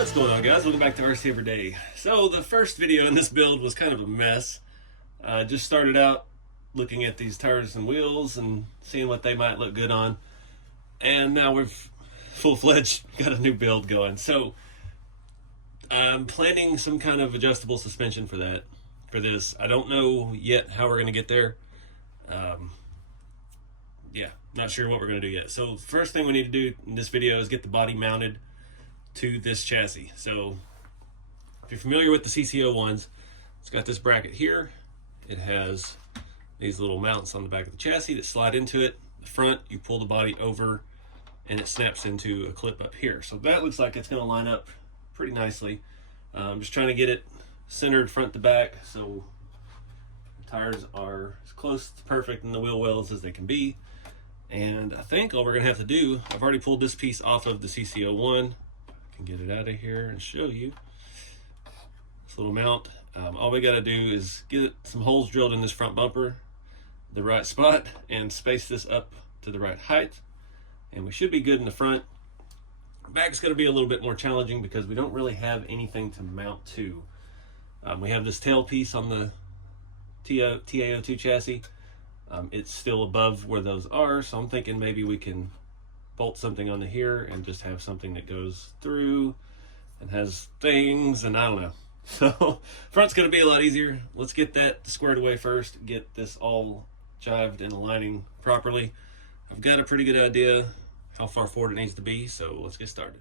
What's going on, guys? Welcome back to RC Everyday. So the first video in this build was kind of a mess. Just started out looking at these tires and wheels and seeing what they might look good on, and now we've full-fledged got a new build going. So I'm planning some kind of adjustable suspension for this. I don't know yet how we're going to get there. Yeah, not sure what we're going to do yet. So first thing we need to do in this video is get the body mounted to this chassis. So if you're familiar with the CC01s, it's got this bracket here. It has these little mounts on the back of the chassis that slide into it. The front, you pull the body over and it snaps into a clip up here. So that looks like it's going to line up pretty nicely. I'm just trying to get it centered front to back so the tires are as close to perfect in the wheel wells as they can be. And I think all we're going to have to do, I've already pulled this piece off of the CC01. I can get it out of here and show you this little mount. All we got to do is get some holes drilled in this front bumper, the right spot, and space this up to the right height, and we should be good in the front. Back's going to be a little bit more challenging because we don't really have anything to mount to. We have this tail piece on the TA02 chassis. It's still above where those are, so I'm thinking maybe we can bolt something onto here and just have something that goes through and has things, and I don't know. So front's going to be a lot easier. Let's get that squared away first, get this all jived and aligning properly. I've got a pretty good idea how far forward it needs to be, so let's get started.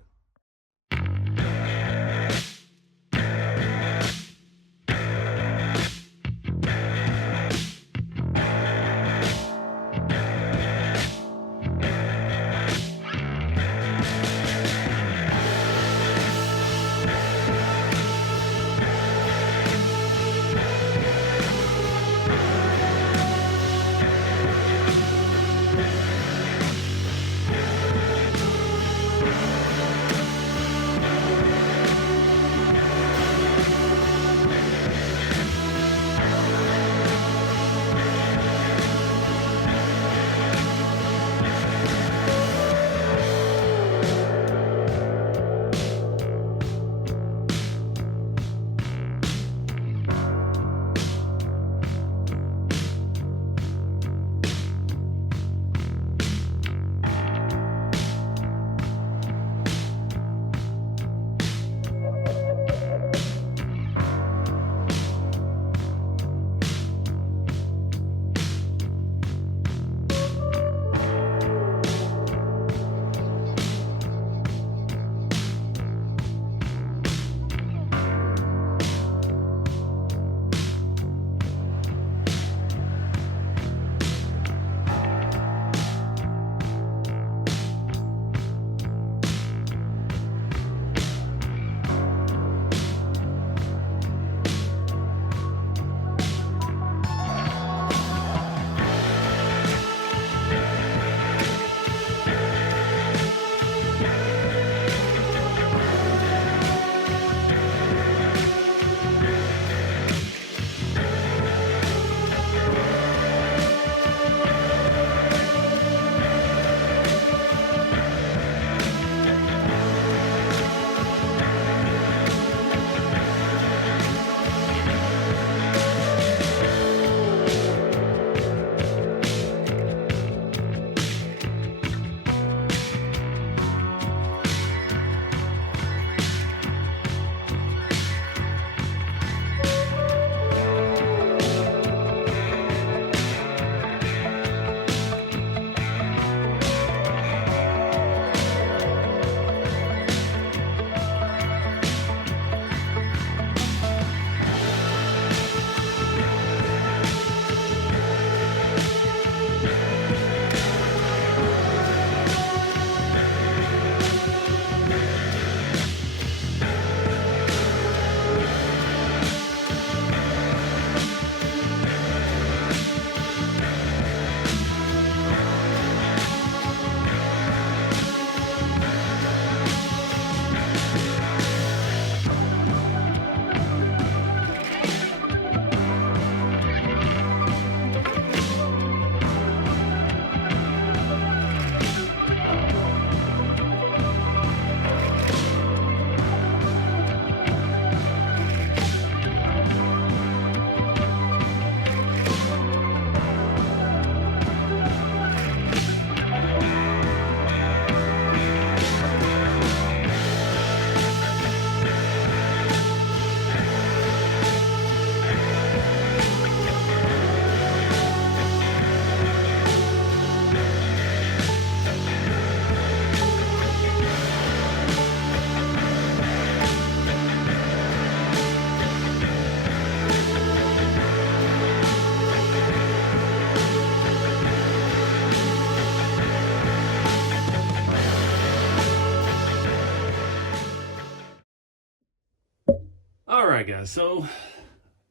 All right, guys, so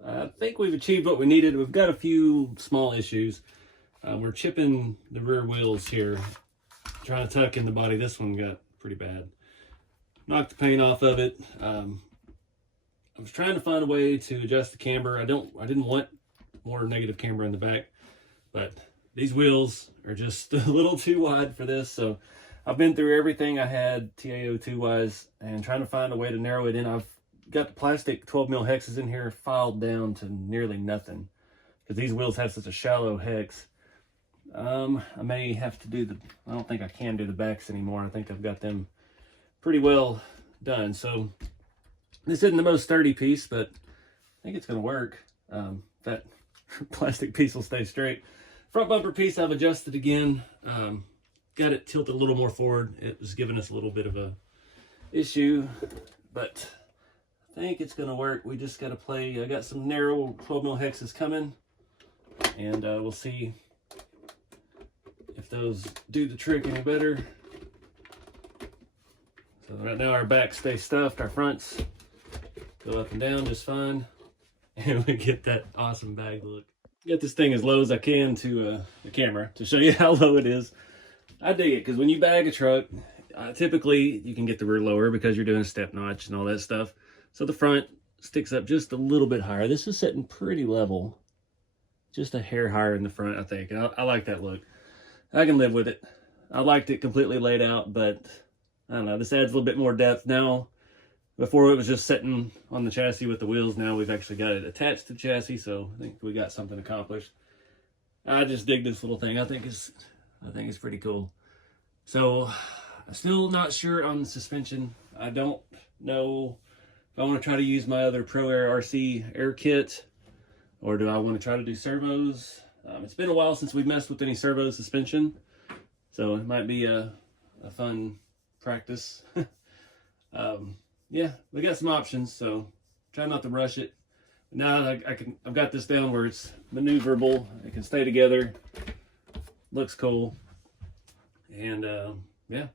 I think we've achieved what we needed. We've got a few small issues. We're chipping the rear wheels here, trying to tuck in the body. This one got pretty bad. Knocked the paint off of it. I was trying to find a way to adjust the camber. I didn't want more negative camber in the back, but these wheels are just a little too wide for this. So I've been through everything I had TA02 wise and trying to find a way to narrow it in. I've got the plastic 12 mil hexes in here filed down to nearly nothing because these wheels have such a shallow hex. I may have to do I don't think I can do the backs anymore. I think I've got them pretty well done. So this isn't the most sturdy piece, but I think it's going to work. That plastic piece will stay straight. Front bumper piece I've adjusted again. Got it tilted a little more forward. It was giving us a little bit of a issue, but I think it's going to work. We just got to play. I got some narrow 12 mil hexes coming, and we'll see if those do the trick any better. So right now our backs stay stuffed, our fronts go up and down just fine, and we get that awesome bag look. Get this thing as low as I can to the camera to show you how low it is. I dig it, because when you bag a truck, typically you can get the rear lower because you're doing a step notch and all that stuff. So the front sticks up just a little bit higher. This is sitting pretty level, just a hair higher in the front, I think. I like that look. I can live with it. I liked it completely laid out, but I don't know, this adds a little bit more depth now. Before it was just sitting on the chassis with the wheels. Now we've actually got it attached to the chassis, so I think we got something accomplished. I just dig this little thing. I think it's pretty cool. So I'm still not sure on the suspension. I don't know if I want to try to use my other Pro Air RC air kit, or do I want to try to do servos. It's been a while since we've messed with any servo suspension, so it might be a fun practice. Yeah, we got some options, so try not to rush it. Now I've got this down where it's maneuverable. It can stay together. Looks cool. And yeah,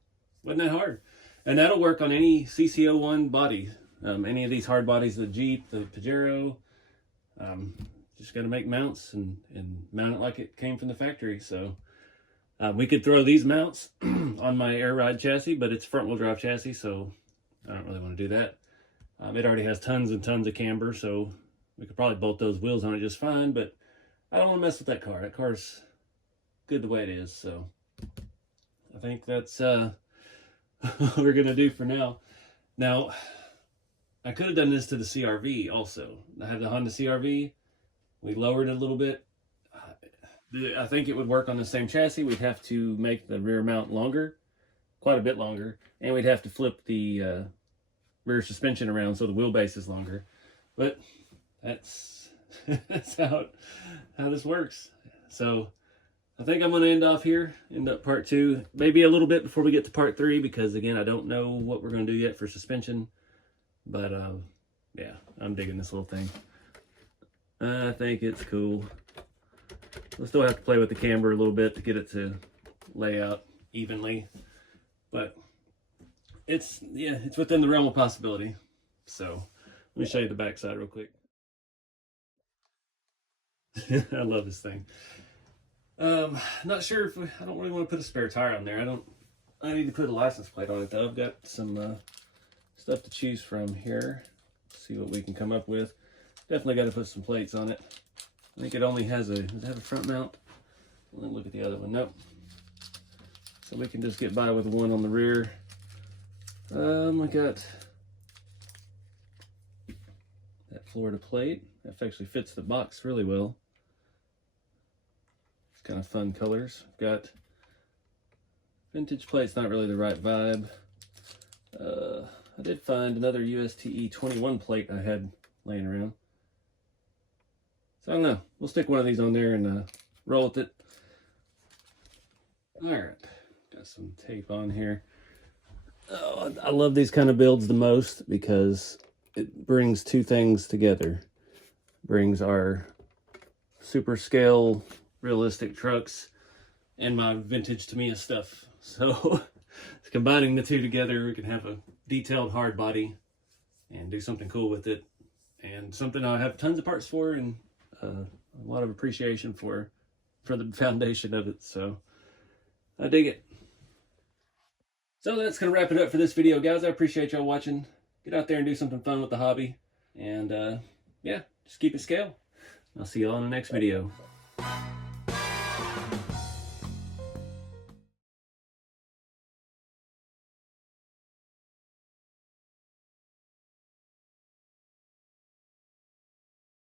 wasn't that hard. And that'll work on any CC01 body. Any of these hard bodies, the Jeep, the Pajero. Just got to make mounts and mount it like it came from the factory. So we could throw these mounts on my air ride chassis, but it's front wheel drive chassis, so I don't really want to do that. It already has tons and tons of camber, so we could probably bolt those wheels on it just fine, but I don't want to mess with that car. That car's good the way it is, so I think that's what we're going to do for now. Now, I could have done this to the CRV also. I have the Honda CRV. We lowered it a little bit. I think it would work on the same chassis. We'd have to make the rear mount longer, quite a bit longer, and we'd have to flip the rear suspension around so the wheelbase is longer. But that's how this works. So I think I'm going to end off here, end up part 2, maybe a little bit before we get to part 3, because again, I don't know what we're going to do yet for suspension. But yeah, I'm digging this little thing. I think it's cool. We'll still have to play with the camber a little bit to get it to lay out evenly, but it's within the realm of possibility. So let me show you the backside real quick. I love this thing. Not sure if I don't really want to put a spare tire on there. I need to put a license plate on it though. I've got some stuff to choose from here. See what we can come up with. Definitely got to put some plates on it. I think it only has does it have a front mount? Let me look at the other one. Nope. So we can just get by with one on the rear. I got that Florida plate. That actually fits the box really well. It's kind of fun colors. I've got vintage plates, not really the right vibe. I did find another USTE 21 plate I had laying around. So I don't know. We'll stick one of these on there and roll with it. All right, got some tape on here. Oh, I love these kind of builds the most because it brings two things together. Brings our super scale realistic trucks and my vintage Tamiya stuff. So combining the two together, we can have a detailed hard body and do something cool with it. and something I have tons of parts for, and a lot of appreciation for the foundation of it. So I dig it. So that's going to wrap it up for this video, guys. I appreciate y'all watching. Get out there and do something fun with the hobby. And yeah, just keep it scale. I'll see y'all in the next video.